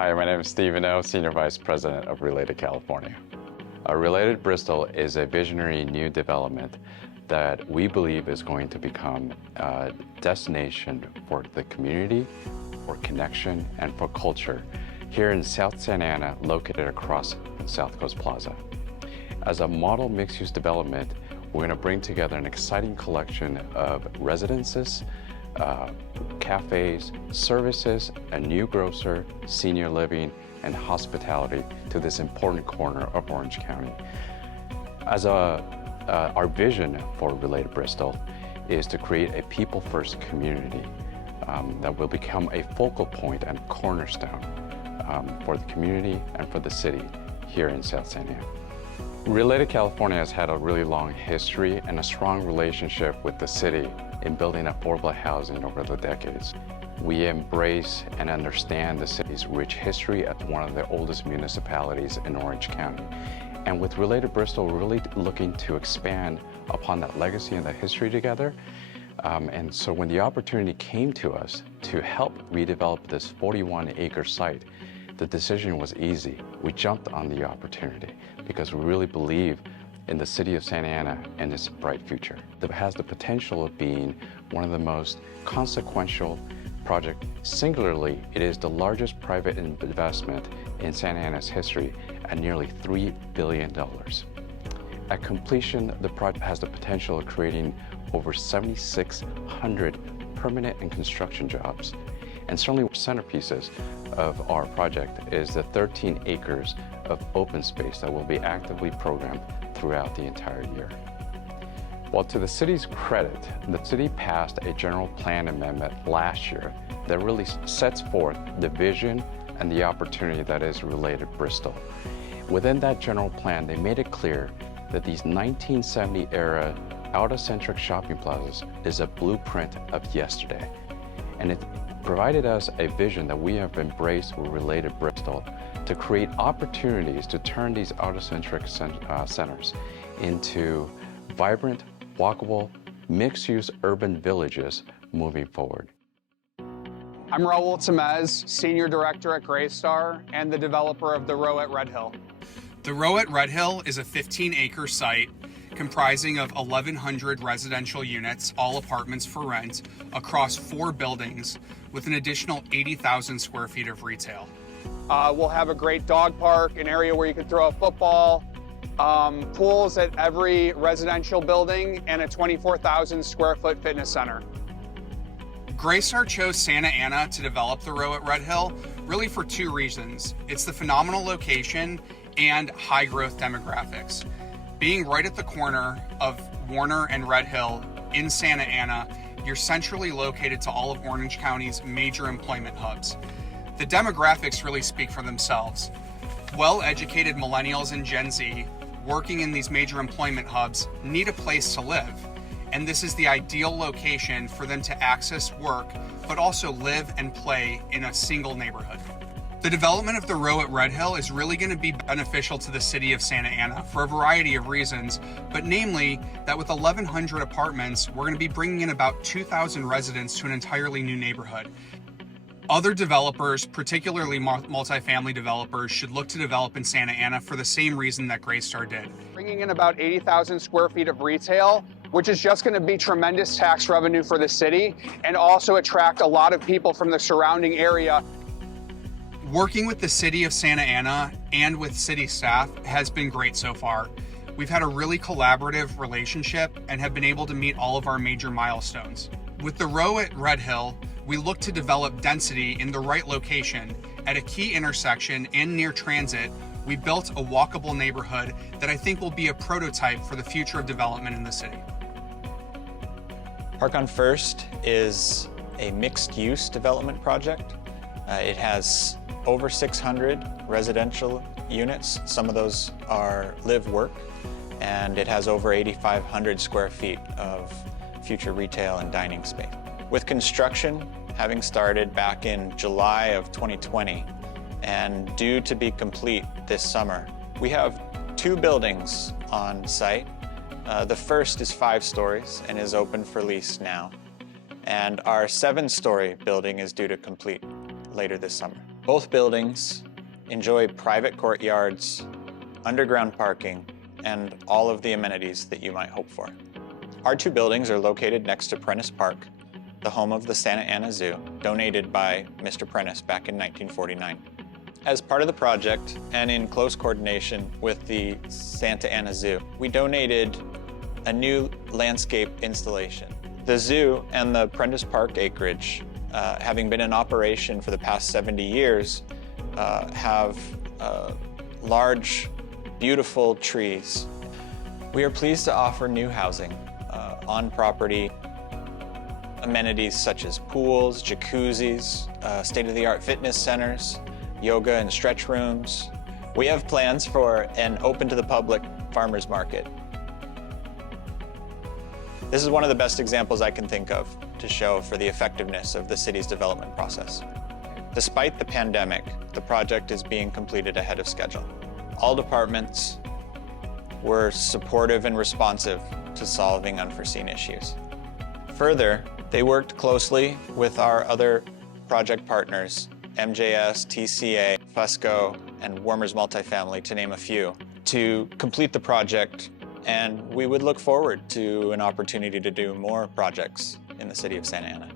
Hi, my name is Stephen O, Senior Vice President of Related California. Related Bristol is a visionary new development that we believe is going to become a destination for the community, for connection, and for culture here in South Santa Ana, located across South Coast Plaza. As a model mixed-use development, we're going to bring together an exciting collection of residences, cafes, services, a new grocer, senior living, and hospitality to this important corner of Orange County. Our vision for Related Bristol is to create a people-first community that will become a focal point and cornerstone for the community and for the city here in South Santa Ana. Related California has had a really long history and a strong relationship with the city in building affordable housing over the decades. We embrace and understand the city's rich history as one of the oldest municipalities in Orange County. And with Related Bristol, we're really looking to expand upon that legacy and that history together. And so when the opportunity came to us to help redevelop this 41-acre site, the decision was easy. We jumped on the opportunity because we really believe in the city of Santa Ana and its bright future. It has the potential of being one of the most consequential projects. Singularly, it is the largest private investment in Santa Ana's history at nearly $3 billion. At completion, the project has the potential of creating over 7,600 permanent and construction jobs. And certainly centerpieces of our project is the 13 acres of open space that will be actively programmed throughout the entire year. Well, to the city's credit, the city passed a general plan amendment last year that really sets forth the vision and the opportunity that is Related Bristol. Within that general plan, they made it clear that these 1970-era out-of-centric shopping plazas is a blueprint of yesterday. And it provided us a vision that we have embraced with Related Bristol to create opportunities to turn these out-of-centric centers into vibrant, walkable, mixed-use urban villages moving forward. I'm Raul Tamez, Senior Director at Greystar and the developer of the Row at Red Hill. The Row at Red Hill is a 15-acre site comprising of 1,100 residential units, all apartments for rent, across 4 buildings with an additional 80,000 square feet of retail. We'll have a great dog park, an area where you can throw a football, pools at every residential building, and a 24,000 square foot fitness center. Greystar chose Santa Ana to develop the Row at Red Hill really for 2 reasons. It's the phenomenal location and high growth demographics. Being right at the corner of Warner and Red Hill in Santa Ana, you're centrally located to all of Orange County's major employment hubs. The demographics really speak for themselves. Well-educated millennials and Gen Z working in these major employment hubs need a place to live, and this is the ideal location for them to access work, but also live and play in a single neighborhood. The development of the Row at Red Hill is really going to be beneficial to the city of Santa Ana for a variety of reasons, but namely that with 1,100 apartments, we're going to be bringing in about 2,000 residents to an entirely new neighborhood. Other developers, particularly multifamily developers, should look to develop in Santa Ana for the same reason that Greystar did. Bringing in about 80,000 square feet of retail, which is just going to be tremendous tax revenue for the city and also attract a lot of people from the surrounding area. Working with the city of Santa Ana and with city staff has been great so far. We've had a really collaborative relationship and have been able to meet all of our major milestones. With the Row at Red Hill, we look to develop density in the right location. At a key intersection and near transit, we built a walkable neighborhood that I think will be a prototype for the future of development in the city. Park on First is a mixed-use development project. It has over 600 residential units. Some of those are live-work, and it has over 8,500 square feet of future retail and dining space. With construction having started back in July of 2020 and due to be complete this summer, we have 2 buildings on site. The first is 5 stories and is open for lease now. And our 7-story building is due to complete later this summer. Both buildings enjoy private courtyards, underground parking, and all of the amenities that you might hope for. Our two buildings are located next to Prentice Park, the home of the Santa Ana Zoo, donated by Mr. Prentice back in 1949. As part of the project, and in close coordination with the Santa Ana Zoo, we donated a new landscape installation. The zoo and the Prentice Park acreage, having been in operation for the past 70 years, have large, beautiful trees. We are pleased to offer new housing on property, amenities such as pools, jacuzzis, state-of-the-art fitness centers, yoga and stretch rooms. We have plans for an open-to-the-public farmers market. This is one of the best examples I can think of to show for the effectiveness of the city's development process. Despite the pandemic, the project is being completed ahead of schedule. All departments were supportive and responsive to solving unforeseen issues. Further, they worked closely with our other project partners, MJS, TCA, Fusco, and Warmers Multifamily, to name a few, to complete the project, and we would look forward to an opportunity to do more projects in the city of Santa Ana.